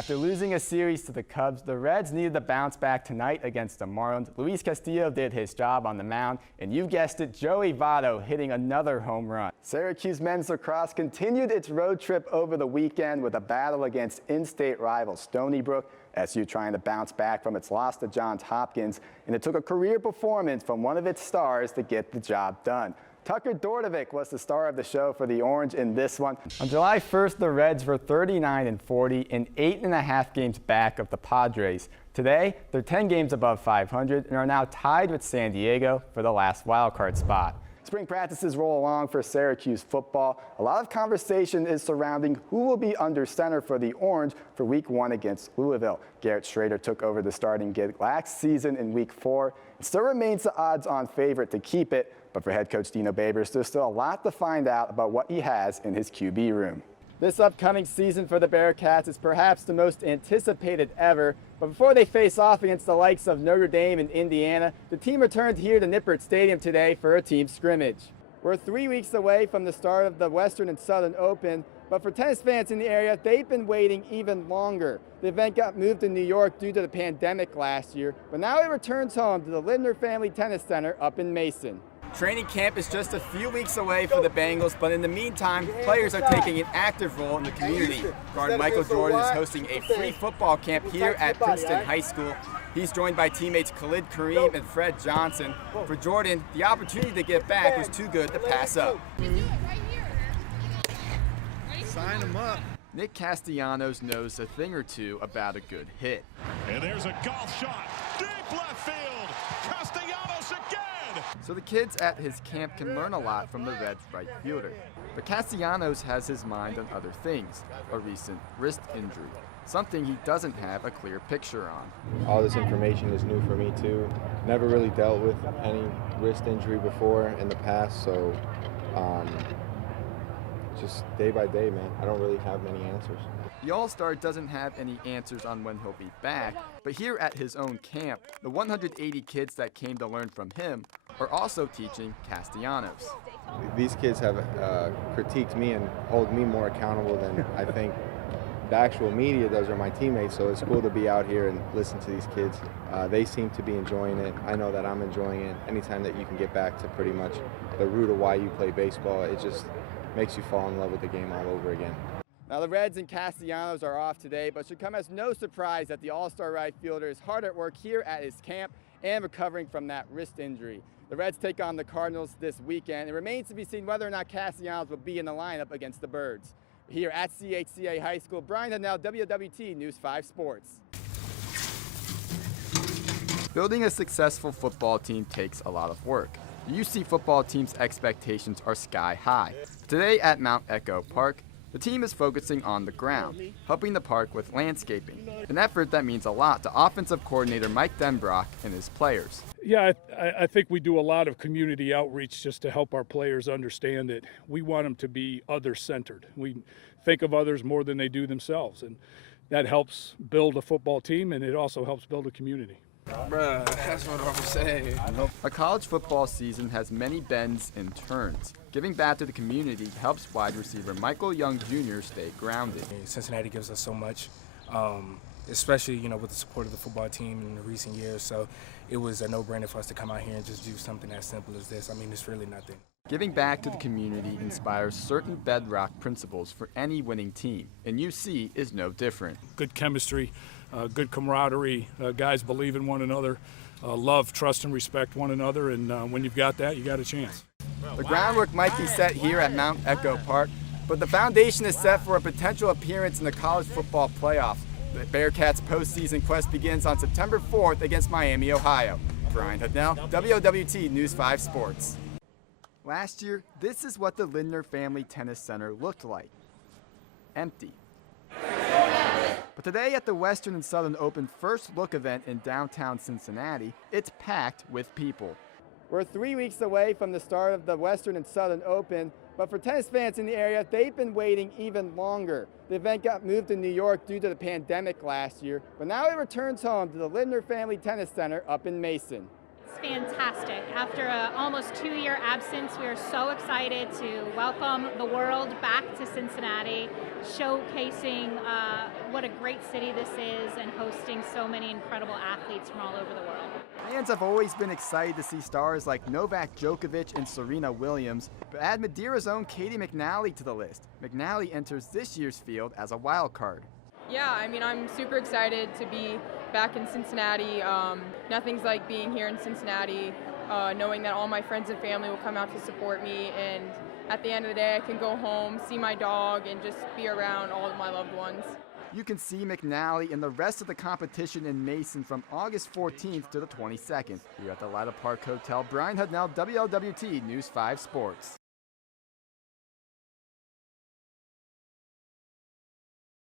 After losing a series to the Cubs, the Reds needed to bounce back tonight against the Marlins. Luis Castillo did his job on the mound, and you guessed it, Joey Votto hitting another home run. Syracuse men's lacrosse continued its road trip over the weekend with a battle against in-state rival Stony Brook. SU trying to bounce back from its loss to Johns Hopkins, and it took a career performance from one of its stars to get the job done. Tucker Dordovic was the star of the show for the Orange in this one. On July 1st, the Reds were 39-40 and 8.5 games back of the Padres. Today, they're 10 games above 500 and are now tied with San Diego for the last wildcard spot. Spring practices roll along for Syracuse football. A lot of conversation is surrounding who will be under center for the Orange for Week 1 against Louisville. Garrett Schrader took over the starting gig last season in Week 4. It still remains the odds-on favorite to keep it, but for head coach Dino Babers, there's still a lot to find out about what he has in his QB room. This upcoming season for the Bearcats is perhaps the most anticipated ever, but before they face off against the likes of Notre Dame and Indiana, the team returned here to Nippert Stadium today for a team scrimmage. We're 3 weeks away from the start of the Western and Southern Open, but for tennis fans in the area, they've been waiting even longer. The event got moved to New York due to the pandemic last year, but now it returns home to the Lindner Family Tennis Center up in Mason. Training camp is just a few weeks away for the Bengals, but in the meantime, players are taking an active role in the community. Guard Michael Jordan is hosting a free football camp here at Princeton High School. He's joined by teammates Khalid Kareem and Fred Johnson. For Jordan, the opportunity to get back was too good to pass up. Sign him up. Nick Castellanos knows a thing or two about a good hit. And there's a golf shot, deep left field, Castellanos again! So the kids at his camp can learn a lot from the Reds right fielder. But Castellanos has his mind on other things, a recent wrist injury, something he doesn't have a clear picture on. All this information is new for me too. Never really dealt with any wrist injury before in the past, so just day by day, man. I don't really have many answers. The All-Star doesn't have any answers on when he'll be back, but here at his own camp, the 180 kids that came to learn from him are also teaching Castellanos. These kids have critiqued me and hold me more accountable than I think the actual media does or my teammates, so it's cool to be out here and listen to these kids. They seem to be enjoying it. I know that I'm enjoying it. Anytime that you can get back to pretty much the root of why you play baseball, it just makes you fall in love with the game all over again. Now the Reds and Castellanos are off today, but it should come as no surprise that the All-Star right fielder is hard at work here at his camp and recovering from that wrist injury. The Reds take on the Cardinals this weekend. It remains to be seen whether or not Castellanos will be in the lineup against the Birds. Here at CHCA High School, Bryan Hudnell, WWT News 5 Sports. Building a successful football team takes a lot of work. The UC football team's expectations are sky high. Today at Mount Echo Park, the team is focusing on the ground, helping the park with landscaping, an effort that means a lot to offensive coordinator Mike Denbrock and his players. Yeah, I think we do a lot of community outreach just to help our players understand that we want them to be other-centered. We think of others more than they do themselves, and that helps build a football team, and it also helps build a community. Bruh, that's what I'm saying. A college football season has many bends and turns. Giving back to the community helps wide receiver Michael Young Jr. stay grounded. Cincinnati gives us so much, especially with the support of the football team in the recent years. So it was a no-brainer for us to come out here and just do something as simple as this. I mean, it's really nothing. Giving back to the community inspires certain bedrock principles for any winning team, and UC is no different. Good chemistry, good camaraderie, guys believe in one another, love, trust, and respect one another, and when you've got that, you got a chance. The groundwork might be set here at Mount Echo Park, but the foundation is set for a potential appearance in the college football playoffs. The Bearcats' postseason quest begins on September 4th against Miami, Ohio. Bryan Hudnell, WWT News 5 Sports. Last year, this is what the Lindner Family Tennis Center looked like. Empty. But today at the Western and Southern Open First Look event in downtown Cincinnati, it's packed with people. We're 3 weeks away from the start of the Western and Southern Open, but for tennis fans in the area, they've been waiting even longer. The event got moved to New York due to the pandemic last year, but now it returns home to the Lindner Family Tennis Center up in Mason. Fantastic. After an almost 2-year absence, we are so excited to welcome the world back to Cincinnati, showcasing what a great city this is and hosting so many incredible athletes from all over the world. Fans have always been excited to see stars like Novak Djokovic and Serena Williams, but add Madeira's own Katie McNally to the list. McNally enters this year's field as a wild card. Yeah, I mean, I'm super excited to be back in Cincinnati. Nothing's like being here in Cincinnati, knowing that all my friends and family will come out to support me, and at the end of the day I can go home, see my dog, and just be around all of my loved ones. You can see McNally and the rest of the competition in Mason from August 14th to the 22nd. Here at the Lytle Park Hotel, Bryan Hudnell, WLWT News 5 Sports.